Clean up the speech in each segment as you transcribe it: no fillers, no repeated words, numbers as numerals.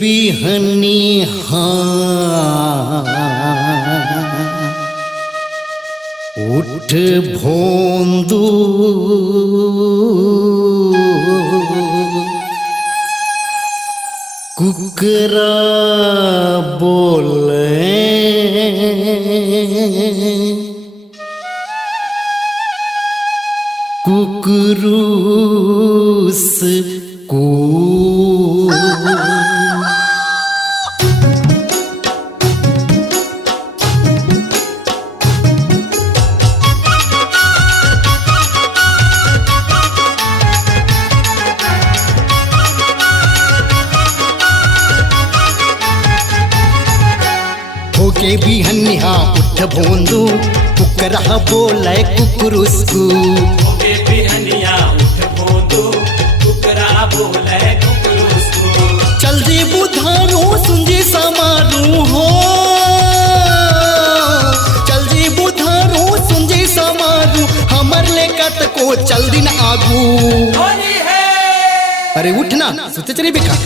बिहनी उठ भोंदू कुकरा बोले कुकरूस को होके बिहनिया उठ भोंदू कुकरा बोले कुकरुस्कू होके बिहनिया उठ भोंदू कुकरा बोले कुकरुस्कू चल जी बुधारू सुंजी समारू हो चल जी बुधारू सुंजी समारू हमर लेकत को चल दिन आगू होली है अरे उठना सुते चली बेका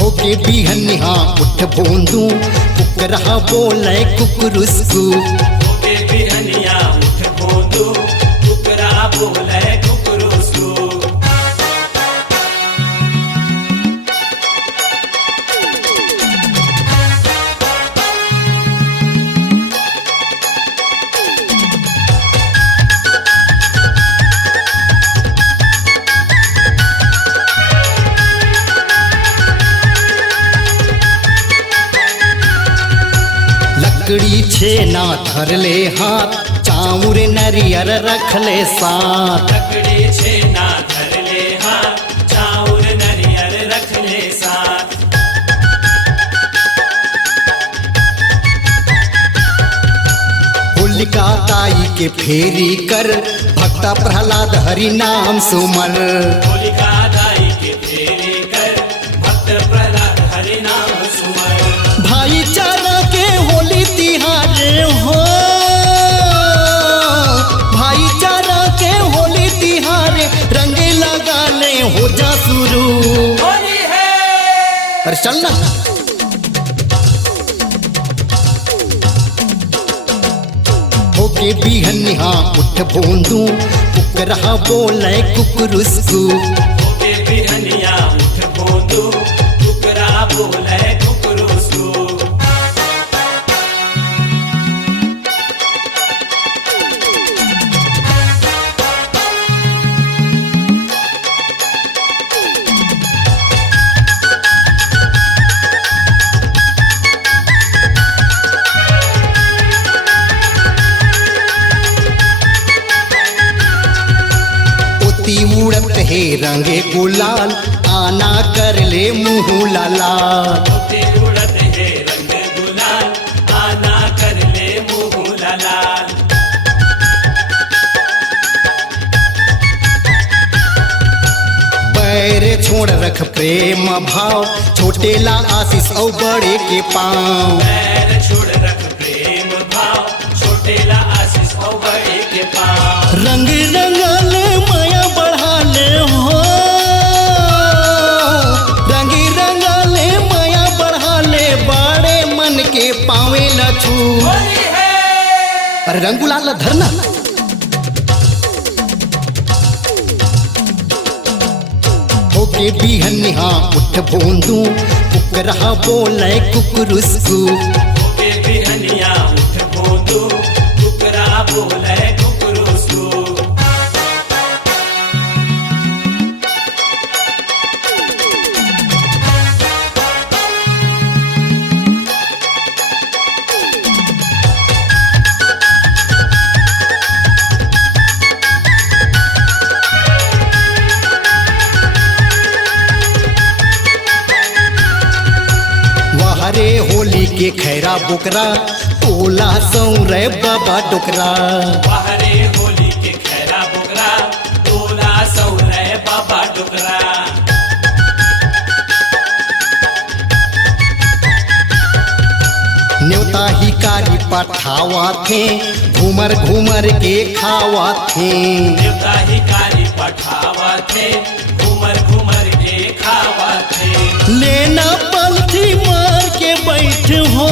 होके बिहनिया उठ भोंदू कुकरा बोले कुकरुस्कू होके बिहनिया उठ भोंदू कुकरा बोले कुकरुस्कू लकड़ी छेना धर ले हाथ चाउर नरियर रख ले साथ लकड़ी छेना धर ले हाथ चाउर नरियर रख ले साथ होलिका ताई के फेरी कर भक्ता प्रहलाद हरि नाम सुमर होलिका दाई के फेरे कर भक्त प्रहलाद हरि नाम सुमर भाईचारा के होली तिहार हो भाईचारा के होली तिहार रंग लगा ले हो जा शुरू होली है अरे चलना होके बिहनिया उठ भोंदू कुकरा बोले कुकरुस्कू होके बिहनिया उठ भोंदू कुकरा बोले कुकरुस्कू ओती उड़त है रंगे गुलाल आना कर ले मुँह लालाल होते उड़त है रंग गुलाल आना कर ले मुँह लाल पैर छोड़ रख प्रेम भाव छोटे ला आशीष और बड़े के पाँव पैर छोड़ रख प्रेम भाव छोटे ला आशीष और बड़े के पाँव रंग रंगाले माया बढ़ा ले हो रंग रंगाले माया बढ़ा ले बड़े मन के पावे लछू होली है अरे रंग गुलाल धरना होके बिहनिया उठ भोंदू कुकरा बोले कुकरुस्कू होके बिहनिया उठ भोंदू कुकरा बोले कुकरुस्कू हरे होली के खैरा बुकरा तोला सौ रे बाबा डोकरा बाहरे होली के खैरा बोकरा तोला सौरे बाबा डुकरा न्योता ही कारी पठावा थे घूमर घूमर के खावा थे देवता ही काली पठावा खावा थे, घूमर घूमर के खावा थे। लेना पलथी मार के बैठ हो,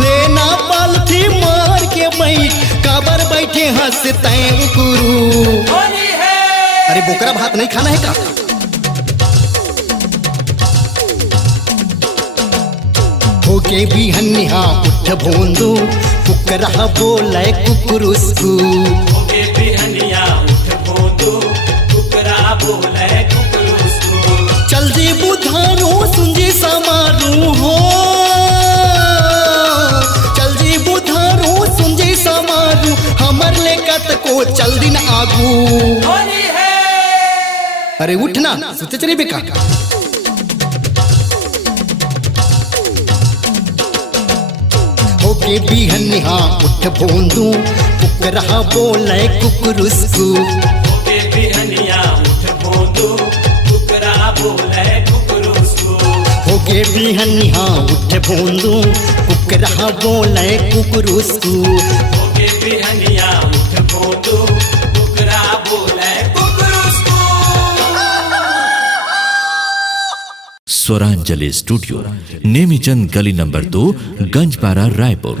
लेना पलथी मार के बैठ, काबर बैठे हंसते गुरु। होली है। अरे बोकरा भात नहीं खाना है का? होके भी हन्निहा उठ भोंदू, कुकरा बोले कुकुरुस्कू। होके बिहनिया उठ बोंदू, कुकरा बोले कुकुरुस्कू। चल जी बुधारू सुंजी समारू हो, चल जी बुधारू सुंजी समारू, हमर लेकत को चल दिन आगू। होली है। अरे उठना सोचे चली बेका। होके बिहनिहा उठ भोंदू, कुकरा बोले कुकुरुस्कू। होके बिहनिया उठ बोंदू, कुकरा बोले कुकुरुस्कू। होके बिहनिहा उठ भोंदू, कुकरा बोले कुकुरुस्कू। होके बिहनिया उठ बोंदू, कुकरा बोले कुकुरुस्कू। स्वरांजलि स्टूडियो, नेमीचंद गली नंबर 2, गंजपारा, रायपुर।